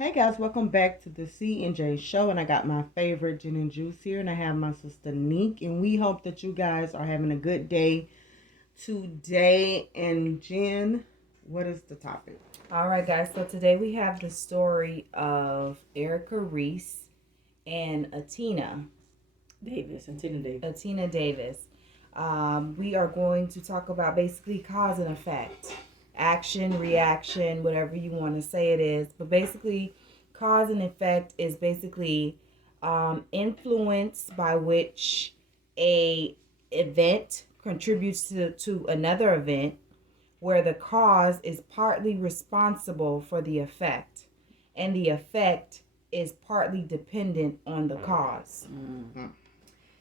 Hey guys, welcome back to the cnjshow, and I got my favorite gin and juice here, and I have my sister NEEK, and we hope that you guys are having a good day today. And Jen, what is the topic? All right, guys. So today we have the story of Erica Reese and Atina Davis and Tina Davis. Atina Davis. We are going to talk about basically cause and effect, action, reaction, whatever you want to say it is. But basically, cause and effect is basically influence by which a event contributes to another event, where the cause is partly responsible for the effect, and the effect is partly dependent on the cause. Mm-hmm.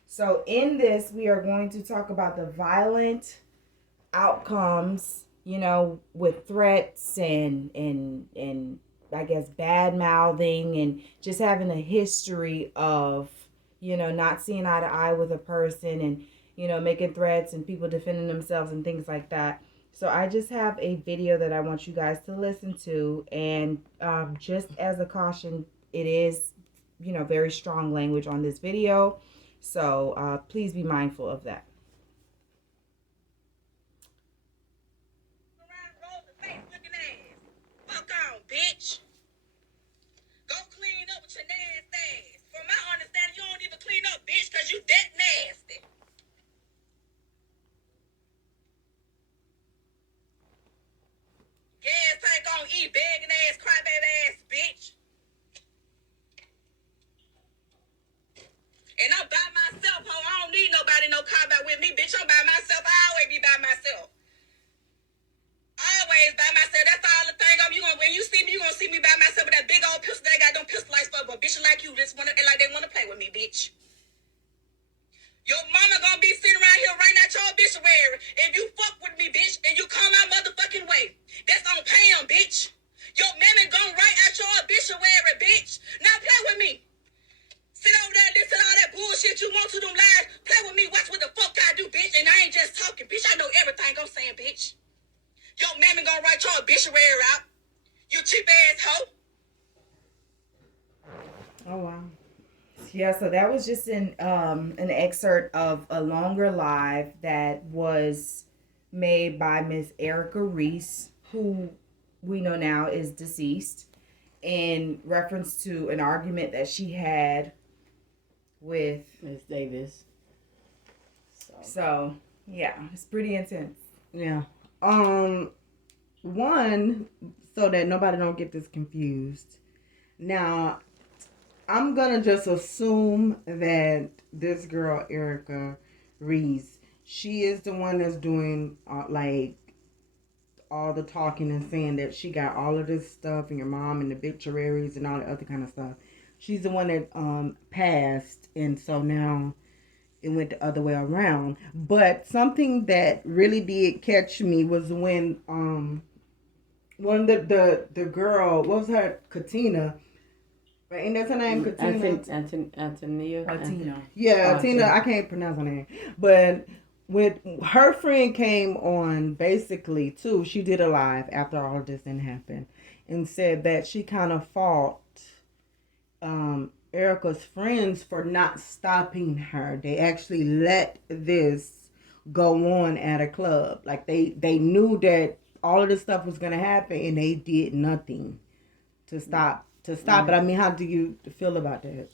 So in this, we are going to talk about the violent outcomes, with threats and I guess bad mouthing and just having a history of, not seeing eye to eye with a person and, making threats and people defending themselves and things like that. So I just have a video that I want you guys to listen to, and just as a caution, it is, very strong language on this video. So please be mindful of that. Fuck on, bitch. Go clean up with your nasty ass. From my understanding, you don't even clean up, bitch, because you that nasty. Gas tank on E, begging ass, crybaby ass, bitch. And I'm by myself, ho. I don't need nobody no car back with me, bitch. I'm by myself. I always be by myself. Always by myself. That's all the thing. When you see me, you gonna see me by myself with that big old pistol. They got them pistol lights for, but bitch like you just wanna like they wanna play with me, bitch. Your mama gonna be sitting around here writing out your obituary if you fuck with me, bitch, and you come my motherfucking way. That's on Pam, bitch. Your mammy gonna write out your obituary, bitch. Now play with me. Sit over there and listen to all that bullshit you want to them lies. Play with me. Watch what the fuck I do, bitch. And I ain't just talking, bitch. I know everything I'm saying, bitch. Your mammy gonna write your obituary out. You cheap ass hoe. Oh wow. Yeah, so that was just an excerpt of a longer live that was made by Miss Erica Reese, who we know now is deceased, in reference to an argument that she had with Miss Davis. So yeah, it's pretty intense. Yeah. One, so that nobody don't get this confused. Now, I'm gonna just assume that this girl Erica Reese, she is the one that's doing like all the talking and saying that she got all of this stuff and your mom and the obituaries and all the other kind of stuff. She's the one that passed, and so now it went the other way around. But something that really did catch me was when one the girl, what was her, Katina, right? And that's her name, Katina. Antonia. Yeah, Tina. I can't pronounce her name, but with her friend came on basically too. She did a live after all of this didn't happen, and said that she kind of fought Erica's friends for not stopping her. They actually let this go on at a club. Like they knew that all of this stuff was gonna happen, and they did nothing to stop it. I mean, how do you feel about that?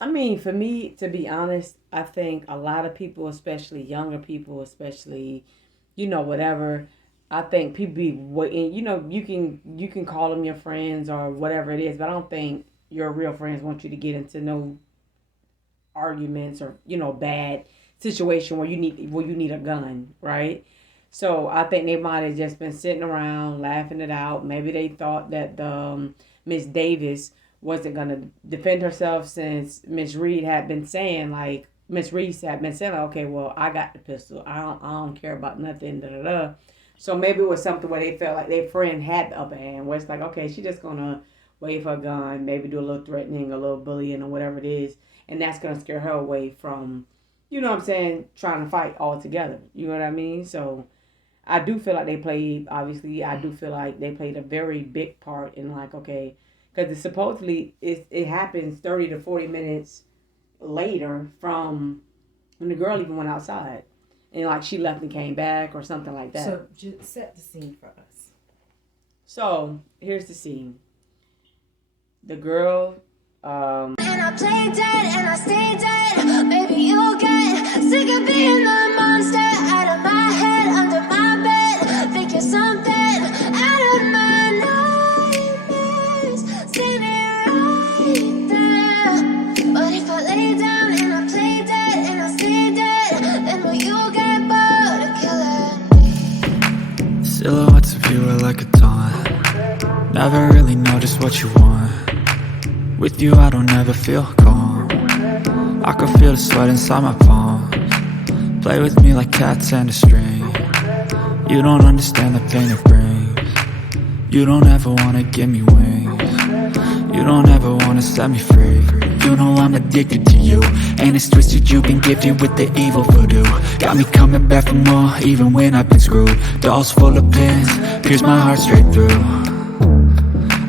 I mean, for me, to be honest, I think a lot of people, especially younger people, especially, whatever. I think people be waiting. You can call them your friends or whatever it is, but I don't think your real friends want you to get into no arguments or bad situation where you need a gun, right? So I think they might have just been sitting around laughing it out. Maybe they thought that Miss Davis wasn't gonna defend herself, since Miss Reese had been saying, okay, well, I got the pistol. I don't care about nothing. Da da da. So maybe it was something where they felt like their friend had the upper hand, where it's like, okay, she just gonna wave her gun, maybe do a little threatening, a little bullying, or whatever it is, and that's gonna scare her away from, trying to fight all together. You know what I mean? So I do feel like they played a very big part in, like, okay, because supposedly it happens 30 to 40 minutes later from when the girl even went outside, and like she left and came back or something like that. So just set the scene for us. So here's the scene. The girl. And I play dead and I stay dead. Maybe you'll get sick of being the monster out of my head, under my bed. Think you're something out of my nightmares. Seen it right there. But if I lay down and I play dead and I stay dead, then will you get bored of killing me? Silhouettes of you are like a taunt. Never really know just what you want. With you I don't ever feel calm. I can feel the sweat inside my palms. Play with me like cats and a string. You don't understand the pain it brings. You don't ever wanna give me wings. You don't ever wanna set me free. You know I'm addicted to you, and it's twisted, you've been gifted with the evil voodoo. Got me coming back for more, even when I've been screwed. Dolls full of pins, pierce my heart straight through.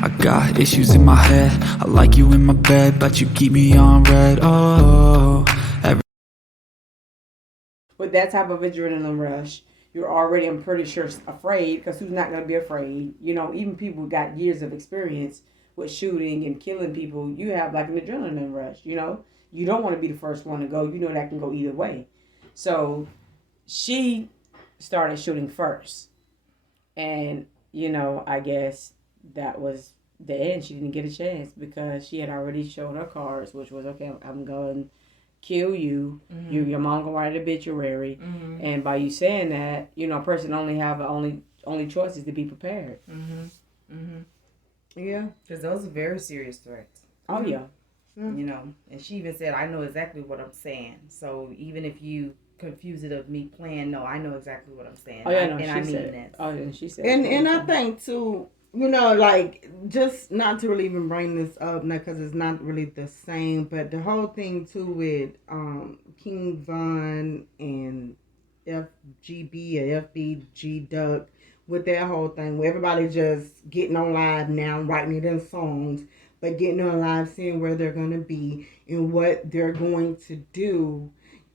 I got issues in my head, I like you in my bed, but you keep me on red, oh. With that type of adrenaline rush, you're already, I'm pretty sure, afraid, because who's not going to be afraid? You know, even people who got years of experience with shooting and killing people, you have like an adrenaline rush, you know? You don't want to be the first one to go. You know that can go either way. So she started shooting first. And, you know, I guess that was the end. She didn't get a chance because she had already shown her cards, which was, okay, I'm going to kill you. Mm-hmm. Your mom gonna write an obituary. Mm-hmm. And by you saying that, you know, a person only have only choice is to be prepared. Mm-hmm. Mm-hmm. Yeah. Because those are very serious threats. Oh, yeah. Mm-hmm. You know, and she even said, I know exactly what I'm saying. So even if you confuse it of me playing, no, I know exactly what I'm saying. Oh, yeah, no, and she I mean said, that. Oh, and she said. And I think, too, you know, like, just not to really even bring this up, because it's not really the same, but the whole thing, too, with King Von and FGB or FBG Duck, with that whole thing, where everybody just getting on live now, writing it in songs, but getting on live, seeing where they're going to be and what they're going to do.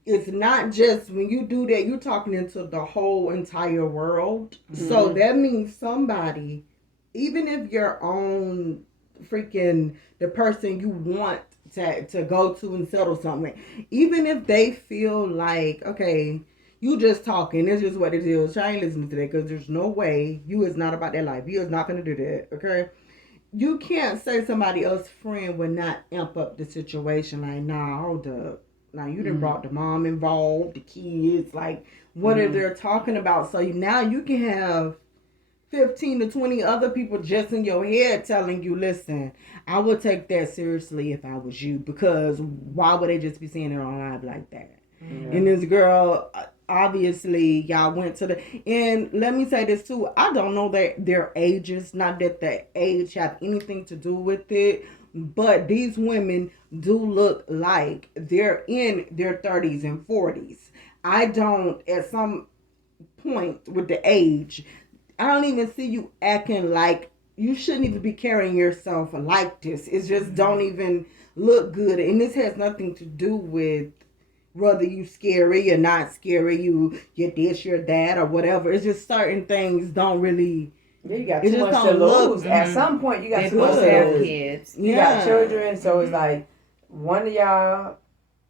It's not just when you do that, you're talking into the whole entire world. Mm-hmm. So that means somebody, even if your own freaking, the person you want to go to and settle something, even if they feel like, okay, you just talking, it's just what it is, I ain't listening to that, because there's no way, you is not about that life, you is not going to do that, okay? You can't say somebody else's friend would not amp up the situation, like, nah, hold up. Now, you done brought the mom involved, the kids, like, what are they talking about? So now you can have 15 to 20 other people just in your head telling you, listen, I would take that seriously if I was you, because why would they just be saying it on live like that? Mm-hmm. And this girl, obviously, y'all went to the, and let me say this too, I don't know their ages, not that the age have anything to do with it, but these women do look like they're in their 30s and 40s. I don't, at some point with the age, I don't even see you acting like, you shouldn't even be carrying yourself like this. It just don't even look good. And this has nothing to do with whether you scary or not scary, you're this, you're that, or whatever. It's just certain things don't really... You got too much to lose. At some point, you got too much to have kids. You got children, so it's like one of y'all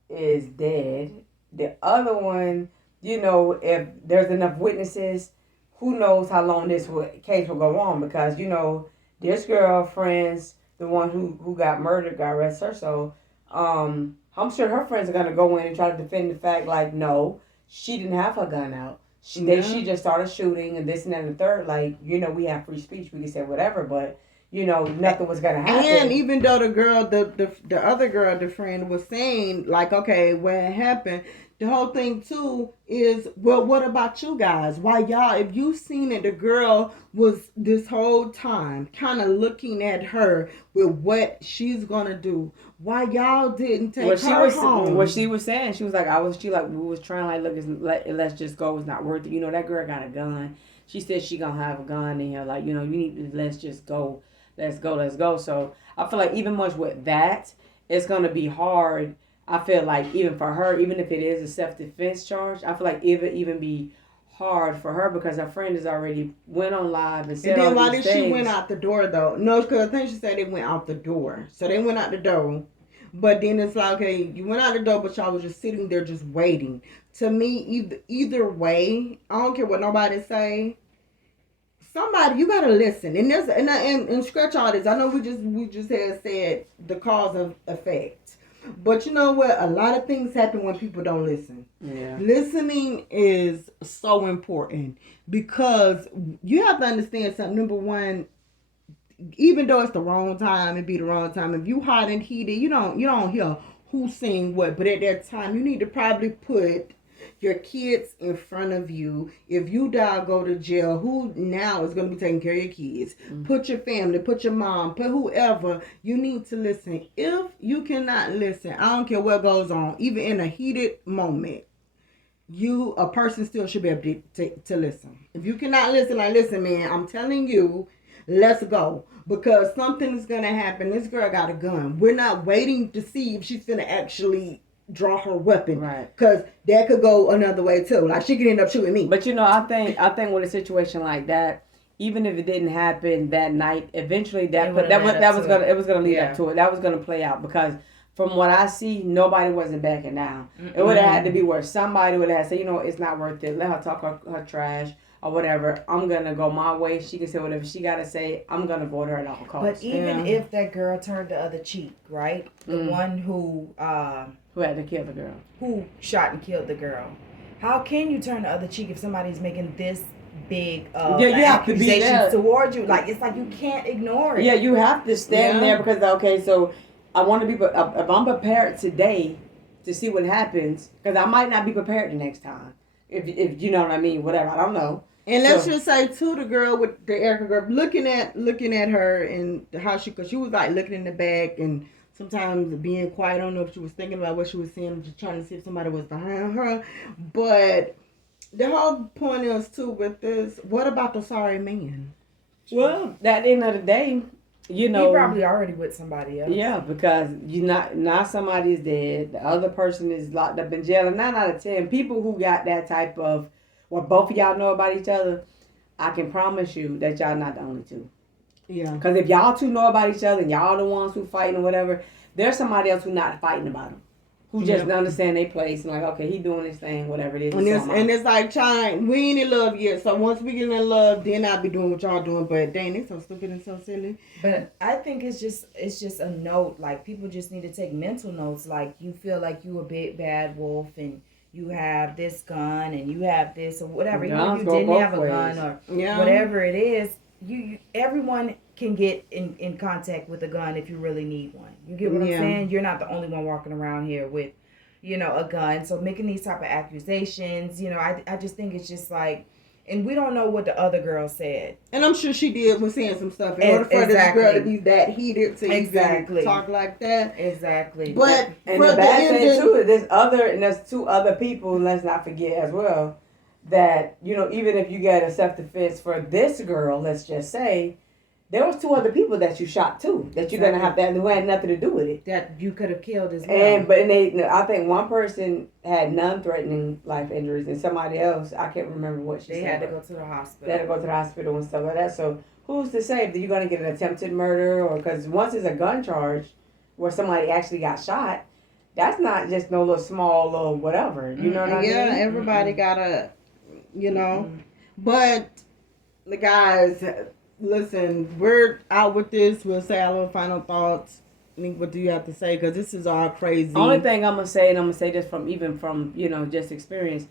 is dead. The other one, you know, if there's enough witnesses, who knows how long this case will go on, because, you know, this girlfriend's the one who got murdered, God rest her soul. I'm sure her friends are going to go in and try to defend the fact, like, no, she didn't have her gun out. She just started shooting and this and that and the third. Like, you know, we have free speech. We can say whatever, but, you know, nothing was going to happen. And even though the girl, the other girl, the friend, was saying, like, okay, what happened, the whole thing, too, is, well, what about you guys? Why y'all, if you seen it, the girl was this whole time kind of looking at her with what she's going to do. Why y'all didn't take her home? What she was saying, she was like, we was trying, like, look, let's just go. It's not worth it. You know, that girl got a gun. She said she going to have a gun in here. Like, you know, let's just go. let's go. So I feel like even much with that, it's gonna be hard. I feel like even for her, even if it is a self-defense charge, I feel like it would even be hard for her because her friend has already went on live and said And then all why these did she things. went out the door though? No, because I think she said they went out the door. So they went out the door. But then it's like, okay, you went out the door, but y'all was just sitting there just waiting. To me, either way, I don't care what nobody say. Somebody, you gotta listen. And there's and scratch all this. I know we just had said the cause of effect. But you know what? A lot of things happen when people don't listen. Yeah. Listening is so important because you have to understand something. Number one, even though it's the wrong time, it be the wrong time. If you hot and heated, you don't hear who's saying what. But at that time, you need to probably put your kids in front of you. If you die, go to jail, who now is going to be taking care of your kids? Put your family, put your mom, put whoever. You need to listen. If you cannot listen, I don't care what goes on, even in a heated moment, a person still should be able to listen. If you cannot listen, like, listen, man, I'm telling you, let's go. Because something is going to happen. This girl got a gun. We're not waiting to see if she's going to actually draw her weapon, right? Because that could go another way too. Like, she could end up shooting me. But you know, I think with a situation like that, even if it didn't happen that night, eventually that was gonna lead up to it. That was gonna play out because from what I see, nobody wasn't backing down. It would have had to be where somebody would have said, you know, it's not worth it. Let her talk her trash or whatever. I'm gonna go my way. She can say whatever she gotta say. I'm gonna vote her at all costs. But even if that girl turned the other cheek, right? The one who had to kill the girl, who shot and killed the girl. How can you turn the other cheek if somebody's making this big you have to be there towards you? Like, it's like you can't ignore it. Yeah, you have to stand there because so I want to be. If I'm prepared today to see what happens, because I might not be prepared the next time. If you know what I mean, whatever, I don't know. And let's just say to the girl with the Erica girl, looking at her and how because she was like looking in the back and sometimes being quiet. I don't know if she was thinking about what she was saying, just trying to see if somebody was behind her. But the whole point is too with this, what about the sorry man? Well, at the end of the day, you know, he probably already with somebody else. Yeah, because now somebody is dead, the other person is locked up in jail, and 9 out of 10 people who got that type of, well, both of y'all know about each other, I can promise you that y'all not the only two. Yeah. Because if y'all two know about each other and y'all the ones who fighting or whatever, there's somebody else who not fighting about them. Who just understand their place and like, okay, he doing his thing, whatever it is. And it's like, we ain't in love yet. So once we get in love, then I'll be doing what y'all doing. But dang, it's so stupid and so silly. But I think it's just a note. Like, people just need to take mental notes. Like, you feel like you a big bad wolf and you have this gun and you have this or whatever. Even if you didn't have a gun or whatever it is, you everyone can get in contact with a gun if you really need one. You get what I'm saying? You're not the only one walking around here with, a gun. So making these type of accusations, I just think it's just like, and we don't know what the other girl said. And I'm sure she was saying some stuff in order for this girl to be that heated to even talk like that. Exactly. But and the bad thing too, there's 2 other people, let's not forget as well, that, even if you get a self-defense for this girl, let's just say, there was 2 other people that you shot too, that you're gonna have that who had nothing to do with it. That you could have killed as well. I think one person had non-threatening life injuries, and somebody else, I can't remember what she said. They had to go to the hospital. They had to go to the hospital and stuff like that. So who's to say that you're gonna get an attempted murder, or because once it's a gun charge where somebody actually got shot, that's not just no little small little whatever. You know what I mean? Yeah, everybody gotta, But the guys. Listen, we're out with this. We'll say our little final thoughts. NEEK, what do you have to say? Because this is all crazy. Only thing I'm going to say, and I'm going to say this from just experience,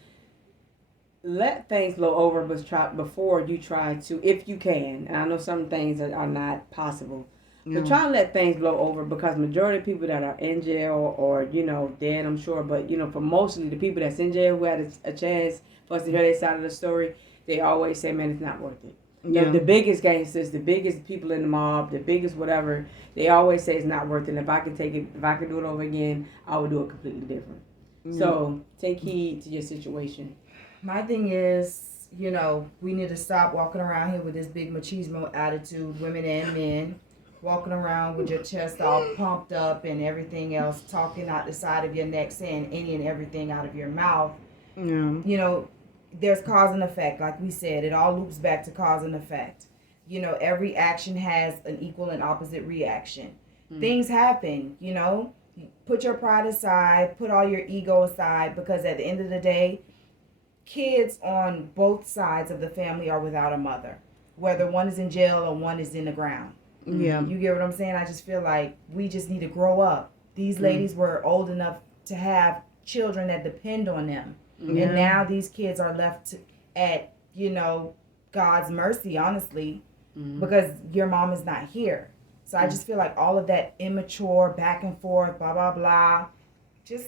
let things blow over before you try to, if you can. And I know some things are not possible. But try to let things blow over, because majority of people that are in jail or, dead, I'm sure. But, for mostly the people that's in jail who had a chance for us to hear their side of the story, they always say, man, it's not worth it. The biggest gangsters, the biggest people in the mob, the biggest whatever, they always say it's not worth it. And if I can take it, if I can do it over again, I would do it completely different. So take heed to your situation. My thing is, we need to stop walking around here with this big machismo attitude, women and men. walking around with your chest all pumped up and everything else, talking out the side of your neck, saying any and everything out of your mouth. Yeah. You know, there's cause and effect. Like we said, it all loops back to cause and effect. You know, every action has an equal and opposite reaction. Things happen, you know. Put your pride aside, put all your ego aside, because at the end of the day, kids on both sides of the family are without a mother, whether one is in jail or one is in the ground. Yeah. You get what I'm saying? I just feel like we just need to grow up. These ladies were old enough to have children that depend on them. Yeah. And now these kids are left at, you know, God's mercy, honestly, because your mom is not here. So I just feel like all of that immature back and forth, blah, blah, blah, just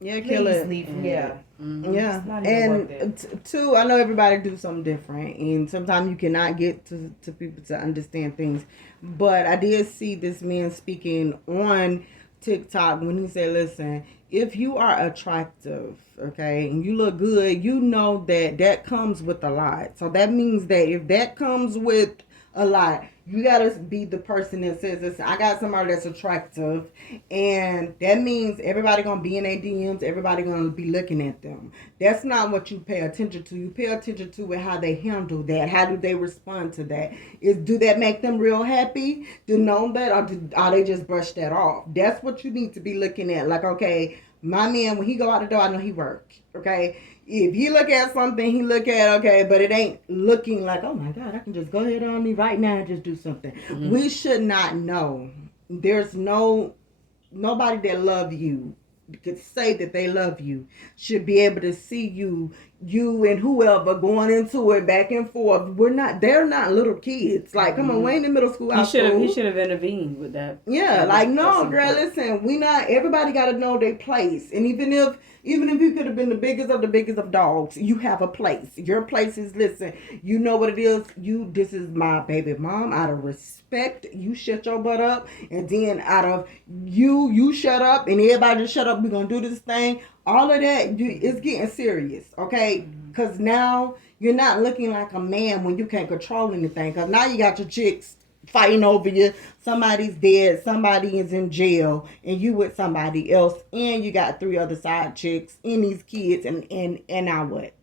kill it. leave. Yeah. Yeah. It's not even worth And it. two, I know everybody do something different, and sometimes you cannot get to people to understand things. But I did see this man speaking on TikTok when he said, listen, if you are attractive, okay, and you look good, you know that comes with a lot. So that means that if that comes with a lot, you gotta be the person that says, listen, I got somebody that's attractive, and that means everybody gonna be in their DMs, everybody gonna be looking at them. That's not what you pay attention to. You pay attention to how they handle that. How do they respond to that? Do that make them real happy to know that, or are they just brush that off? That's what you need to be looking at. Like, okay, my man, when he go out the door, I know he work. Okay, if he look at something, he look at, okay, but it ain't looking like, oh my God, I can just go ahead on me right now and just do something. We should not know. There's nobody that love you, could say that they love you, should be able to see you and whoever going into it back and forth. They're not little kids. Like, come on, we ain't in middle school. He should have intervened with that. Yeah, like, no, girl, listen, everybody got to know their place. And even if you could have been the biggest of dogs, you have a place. Your place is, listen, you know what it is. This is my baby mom. Out of respect, you shut your butt up. And then out of you shut up and everybody just shut up. We're going to do this thing. All of that, it's getting serious, okay? Because now you're not looking like a man when you can't control anything. Because now you got your chicks fighting over you. Somebody's dead, somebody is in jail, and you with somebody else, and you got 3 other side chicks and these kids, and now what?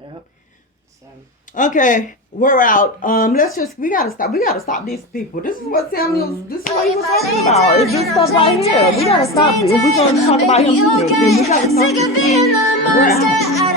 Yep. So. Okay, we're out. We gotta stop these people. This is what Samuel's. This is what he was talking about. It's this stuff right here. We gotta stop it. And we're gonna talk about him too next. And we gotta stop it. We're out.